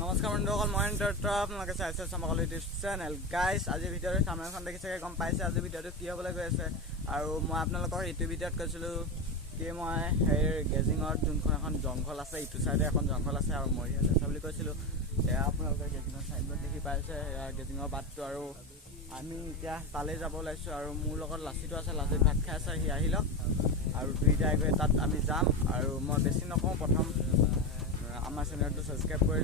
নমস্কাৰ বন্ধুসকল, মই আপোনালোকে চাইছে চামাকল ইউটিউব চেনেল। গাইজ, আজিৰ ভিডিঅ'টো থাম্বনেইলখন দেখি চাগে গম পাইছে আজি ভিডিঅ'টো কি হ'বলৈ গৈ আছে। আৰু মই আপোনালোকৰ ইটো ভিডিঅ'ত কৈছিলোঁ কি মই সেই গেজিঙত যোনখন এখন জংঘল আছে, ইটো চাইডে এখন জংঘল আছে আৰু মৰিয়াল আছে বুলি কৈছিলোঁ। এয়া আপোনালোকে গেজিঙৰ চাইডত দেখি পাইছে, এয়া গেজিঙৰ বাটটো। আৰু আমি এতিয়া তালৈ যাব ওলাইছোঁ আৰু মোৰ লগত লাচিটো আছে, লাচিত ভাত খাই আছে, সি আহি লওক আৰু দুইটাই গৈ তাত আমি যাম। আৰু মই বেছি নকওঁ, প্ৰথম আমাৰ চেনেলটো ছাবস্ক্ৰাইব কৰি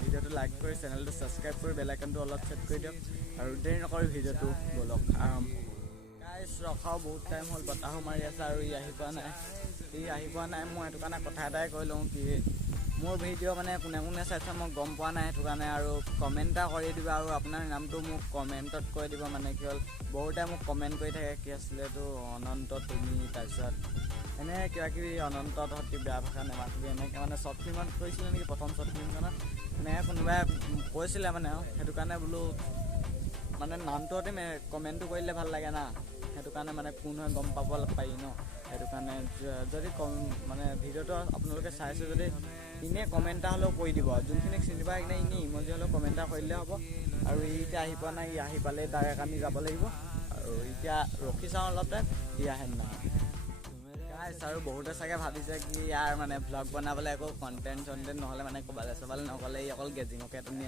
ভিডিঅ'টো লাইক কৰি চেনেলটো ছাবস্ক্ৰাইব কৰি বেল আইকনটো অলপ ছেট কৰি দিয়ক আৰু দেৰি নকৰি ভিডিঅ'টো ব'লক আৰম্ভ। গাইজ, ৰখাও বহুত টাইম হ'ল, বতাহো মাৰি আছে আৰু ই আহি পোৱা নাই। মই সেইটো কাৰণে কথা এটাই কৈ লওঁ কি মোৰ ভিডিঅ' মানে কোনে কোনে চাইছে মই গম পোৱা নাই, সেইটো কাৰণে আৰু কমেণ্ট এটা কৰি দিব আৰু আপোনাৰ নামটো মোক কমেণ্টত কৈ দিব। মানে কি হ'ল, বহুতে মোক কমেণ্ট কৰি থাকে কি আছিলে এইটো অনন্ত তুমি, তাৰপিছত এনে কিবা কিবি অনন্ত তহঁতি বেয়া ভাষা নেমাতিবি, এনেকৈ মানে শ্বৰ্ট ফিল্মত কৈছিলে নেকি, প্ৰথম শ্বৰ্ট ফিল্মখনত এনেকৈ কোনোবাই কৈছিলে মানে আৰু সেইটো কাৰণে বোলো মানে নামটোতে কমেণ্টটো কৰিলে ভাল লাগে না, সেইটো কাৰণে মানে কোন হয় গম পাব পাৰি ন। সেইটো কাৰণে যদি মানে ভিডিঅ'টো আপোনালোকে চাইছে যদি এনেই কমেণ্ট এটা হ'লেও কৰি দিব, যোনখিনিক চিনি পায় কিনে এনেই ইমজি হ'লেও কমেণ্ট এটা কৰি দিলে হ'ব। আৰু ই এতিয়া আহি পোৱা নাই, ই আহি পালে ডাইৰেক্ট আমি যাব লাগিব। আৰু এতিয়া ৰখি চাওঁ অলপ টাইম, ই আহে নাই। আৰু বহুতে চাগে ভাবিছে কি ইয়াৰ মানে ভ্লগ বনাবলৈ একো কণ্টেণ্ট নহ'লে মানে ক'বালে নগ'লে ই অকল গেজিঙকে টানি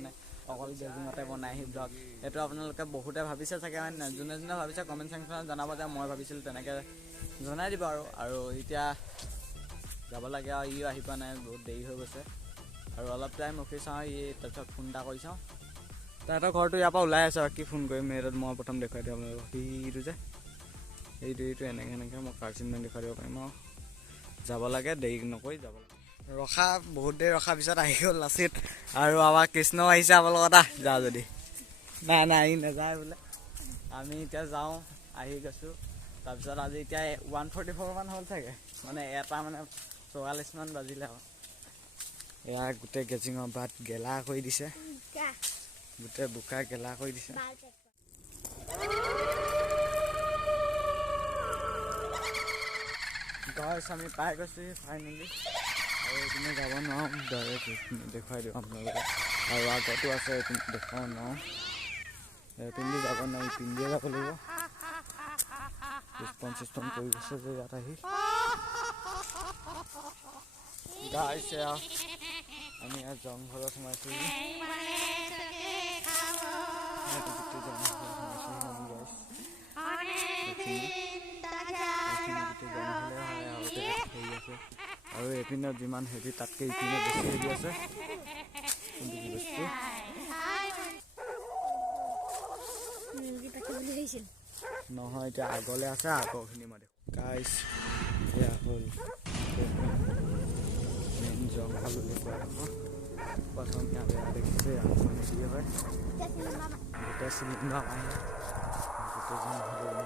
আনে, অকল গেজিঙতে বনাই সি ভ্লগ। এইটো আপোনালোকে বহুতে ভাবিছে চাগে, হয় নাই? যোনে যোনে ভাবিছে কমেণ্ট ছেকশ্যনত জনাব যে মই ভাবিছিলোঁ, তেনেকৈ জনাই দিব। আৰু এতিয়া যাব লাগে আৰু ইও আহি পোৱা নাই, বহুত দেৰি হৈ গৈছে। আৰু অলপ টাইম ৰখি চাওঁ, তাৰপিছত ফোন এটা কৰি চাওঁ। তাহাঁতৰ ঘৰটো ইয়াৰ পৰা ওলাই আছে আৰু কি ফোন কৰিম এইটোত মই প্ৰথম দেখুৱাই দিওঁ আপোনালোকক। সিটো যে এইটো এনেকৈ মই কাৰ্চিন দেখুৱাই দিব পাৰিম আৰু যাব লাগে, দেৰি নকৰি যাব লাগে। ৰখা বহুত দেৰি ৰখাৰ পিছত আহি গ'ল লাচিত আৰু আমাৰ কৃষ্ণও আহিছে আমাৰ লগত। যা যদি নাই আহি নাযায় বোলে, আমি এতিয়া যাওঁ, আহি গৈছোঁ। তাৰপিছত আজি এতিয়া 1:44 মান হ'ল চাগে, মানে এটা মানে 44 মান বাজিলে আৰু এয়া গোটেই গেজিঙৰ বাট গেলা কৰি দিছে, গোটেই বোকা গেলা কৰি দিছে। গাইজ, আমি পাই গৈছোঁ ফাইনেলি। আৰু এইপিনে যাব নোৱাৰোঁ, ডাইৰেক্ট দেখুৱাই দিওঁ আপোনালোকে। আৰু আগতো আছে, এইপিনে দেখুৱাব নোৱাৰোঁ, এইপিনে যাব নোৱাৰি, পিন্ধিয়ে যাব লাগিব। চিষ্টেম কৰি গৈছে যে ইয়াত আহি গাইজ, আমি ইয়াত জংঘলত সোমাইছোঁ। আৰু এইপিনে যিমান হেভি তাতকৈ ইপিনে বেছি হেভি আছে। নহয়, এতিয়া আগলৈ আছে, আগৰখিনি মই দেখোঁ। গাইজ, এয়া হ'ল মেইন জংঘল বুলি কোৱা হ'ব। প্ৰথম দেখিছে কি হয়, গোটেই চিলিণ্ডাৰ আহে, গোটেই জংঘল।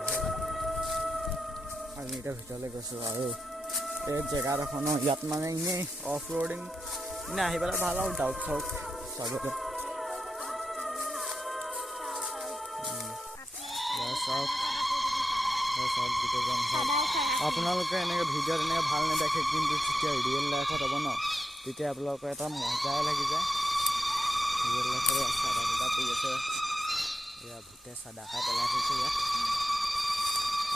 আমি এতিয়া ভিতৰলৈ গৈছোঁ আৰু এই জেগাডোখৰ ইয়াত মানে এনেই অফ ৰোডিং এনেই আহি পেলাই ভাল আৰু ডাউট চাউট চাবলৈ। গোটেই জংঘল আপোনালোকে এনেকৈ ভিডিঅ'ত এনেকৈ ভাল নেদেখে, কিন্তু যেতিয়া ৰিয়েল লাইফত হ'ব ন, তেতিয়া আপোনালোকৰ এটা মজাই লাগি যায়। ৰিয়েল লাইফত চাদা পৰি আছে, এয়া ভূতে চাদা খাই পেলাই থৈছে ইয়াত।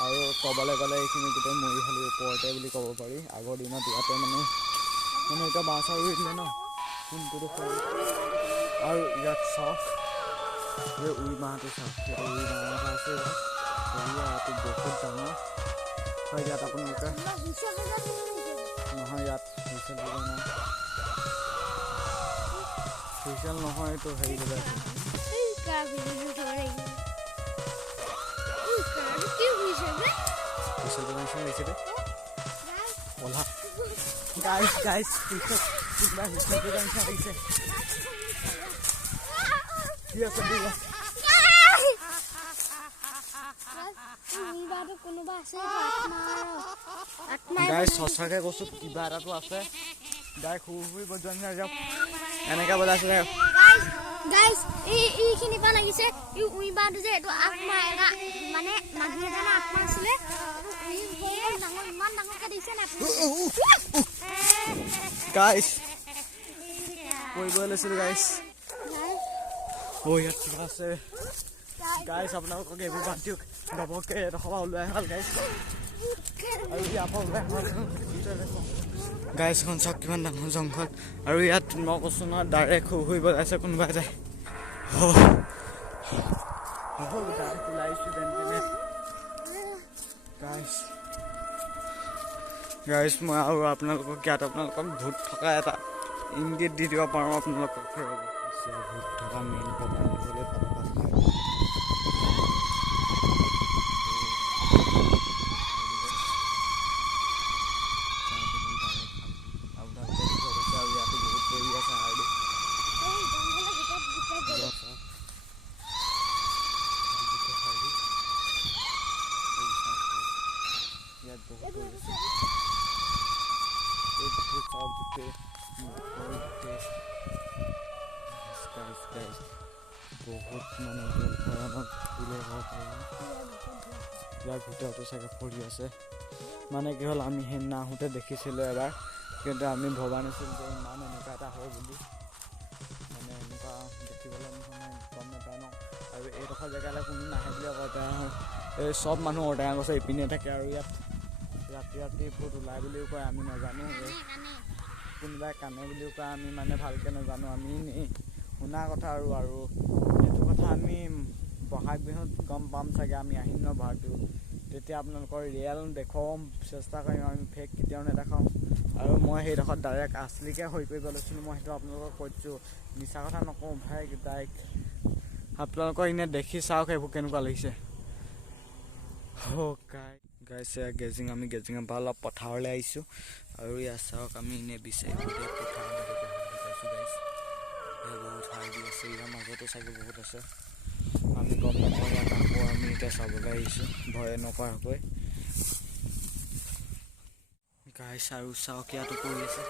আৰু ক'বলৈ গ'লে এইখিনি গোটেই মৰি খালি ওপৰতে বুলি ক'ব পাৰি। আগৰ দিনত ইয়াতে মানে এতিয়া বাছ আৰু দিলে ন, কোনটো আৰু ইয়াত চাওক, এই উৰি মাহটো চাওক, উৰি মাহ এটা আছে ইয়াত, বহুত ডাঙৰ হয়। ইয়াত আপোনালোকে নহয়, ইয়াত হুইচেল নহয়, এইটো হেৰি বজাইছে। সঁচাকে কৈছোঁ, কিবা এটাতো আছে। ডাইৰেক্ট শুই বজোৱা নিচিনা এনেকৈ বজাইছে। গাইস, এইখিনি পা লাগিছে এই উইবাটো যে এইটো আত্মা এটা মানে মানুহ এটা আত্মা আছিলে, ইমান ডাঙৰকে দিছে না। গাইস, কৰিব লৈছিলোঁ গাইছ ইয়াত কিবা আছে গাইছ আপোনালোকক এইবোৰ বাদ দিয়ক ঘপককৈ এডোখৰ ওলাই ভাল গাইছ আৰু ইয়াৰ পৰা ওলাই গাইছ এখন চাওক কিমান ডাঙৰ জংঘল আৰু ইয়াত মই কৈছোঁ নহয় ডাইৰেক্ট শুই বজাইছে কোনোবাই যায় ডাইৰেক্ট ওলাই আহিছোঁ যেনে গাইছ মই আৰু আপোনালোকক ইয়াত আপোনালোকক ভূত থকা এটা ইংগিত দি দিব পাৰোঁ আপোনালোকক ভূত থকা মেইন প্ৰধান দিবলৈ বহুত মানে ভয়ানক ইয়াৰ ভিতৰতো চাগে পৰি আছে মানে কি হ'ল আমি সেইদিনা আহোঁতে দেখিছিলোঁ এবাৰ কিন্তু আমি ভবা নাছিলোঁ যে ইমান এনেকুৱা এটা হয় বুলি মানে এনেকুৱা দেখিবলৈ মানে গম নাপায় ন আৰু এইডোখৰ জেগালৈ কোনো নাহে বুলি কয় এই চব মানুহ অৰ্ডাৰ গছে ইপিনে থাকে আৰু ইয়াত ৰাতি ৰাতি ভূত ওলাই বুলিও কয় আমি নাজানো কোনোবাই কানে বুলিও কয় আমি মানে ভালকৈ নাজানো আমি শুনা কথা আৰু এইটো কথা আমি বহাগ বিহুত গম পাম চাগে আমি আহিম ন বহাগ বিহুত তেতিয়া আপোনালোকৰ ৰিয়েল দেখুৱাম চেষ্টা কৰিম আমি ফেক কেতিয়াও নেদেখাওঁ আৰু মই সেইডোখৰত ডাইৰেক্ট আচলিকৈ হৈ পৰিব লৈছিলোঁ মই সেইটো আপোনালোকক কৈছোঁ মিছা কথা নকওঁ ভাই ডাইৰেক্ট আপোনালোকৰ এনেই দেখি চাওক সেইবোৰ কেনেকুৱা লাগিছে গাইছে গেজিং আমি গেজিঙৰ পৰা অলপ পথাৰলৈ আহিছোঁ আৰু ইয়াত চাওক আমি এনেই বিচাৰি পথাৰৰ মাজতে পাইছোঁ গাইছ বহুত হাই দি আছে ইয়াৰ মাজতো চাগে বহুত আছে আমি গম নাপাওঁ ইয়াত আকৌ আমি এতিয়া চাবলৈ আহিছোঁ ভয়ে নকৰাকৈ গাইছ আৰু চাওক ইয়াতো পৰি আছে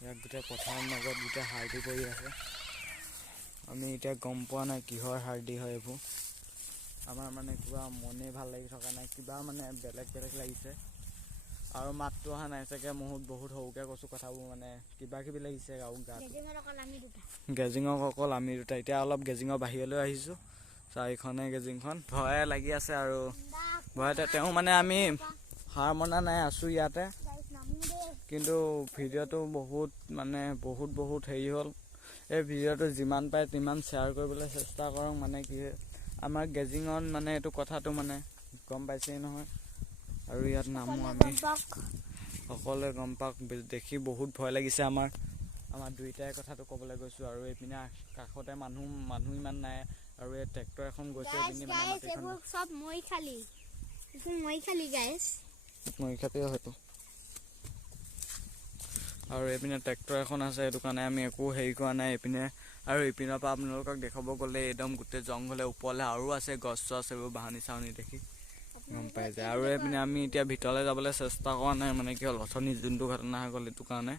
ইয়াত গোটেই পথাৰৰ মাজত গোটেই হাৰ্ডি পৰি আছে আমি এতিয়া গম পোৱা নাই কিহৰ হাৰ্ডি হয় এইবোৰ আমাৰ মানে কিবা মনেই ভাল লাগি থকা নাই কিবা মানে বেলেগ বেলেগ লাগিছে আৰু মাতটো অহা নাই চাগে বহুত সৰুকৈ কৈছোঁ কথাবোৰ মানে কিবা কিবি লাগিছে আৰু গাত গেজিঙক অকল আমি দুটা এতিয়া অলপ গেজিঙৰ বাহিৰলৈ আহিছোঁ চাৰিখনে গেজিংখন ভয়ে লাগি আছে আৰু ভয়তে তেওঁ মানে আমি হাৰ মনা নাই আছোঁ ইয়াতে কিন্তু ভিডিঅ'টো বহুত হেৰি হ'ল এই ভিডিঅ'টো যিমান পাৰে তিমান শ্বেয়াৰ কৰিবলৈ চেষ্টা কৰক মানে কি আমাৰ গেজিঙত মানে এইটো কথাটো মানে গম পাইছেই নহয় আৰু ইয়াত নামো আমি সকলোৱে গম পাওক দেখি বহুত ভয় লাগিছে আমাৰ দুইটাই কথাটো ক'বলৈ গৈছোঁ আৰু এইপিনে কাষতে মানুহ ইমান নাই আৰু এই ট্ৰেক্টৰ এখন গৈছে হয়তো আৰু এইপিনে ট্ৰেক্টৰ এখন আছে সেইটো কাৰণে আমি একো হেৰি কৰা নাই এইপিনে আৰু ইপিনৰ পৰা আপোনালোকক দেখাব গ'লে একদম গোটেই জংঘলে ওপৰলৈ আৰু আছে গছ চছ এইবোৰ বাহনি চাহনি দেখি গম পাই যায় আৰু এইপিনে আমি এতিয়া ভিতৰলৈ যাবলৈ চেষ্টা কৰা নাই মানে কি হ'ল অথনি যোনটো ঘটনা হৈ গ'ল এইটো কাৰণে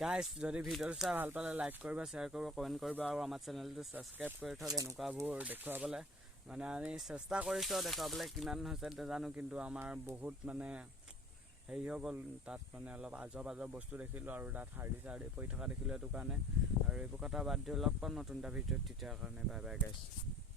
গাইছ যদি ভিডিঅ'টো চাই ভাল পালে লাইক কৰিব শ্বেয়াৰ কৰিব কমেণ্ট কৰিব আৰু আমাৰ চেনেলটো ছাবস্ক্ৰাইব কৰি থওক এনেকুৱাবোৰ দেখুৱাবলৈ মানে আমি চেষ্টা কৰিছোঁ দেখুৱাবলৈ কিমান হৈছে নাজানো কিন্তু আমাৰ বহুত মানে হেৰি হৈ গ'ল তাত মানে অলপ আজব বস্তু দেখিলোঁ আৰু তাত হাৰ্ডি চাৰ্ডি পৰি থকা দেখিলোঁ সেইটো কাৰণে আৰু এইবোৰ কথা বাদ দি লগ পাম নতুন এটা ভিডিঅ'ত তেতিয়াৰ কাৰণে বাই বাই গাইছ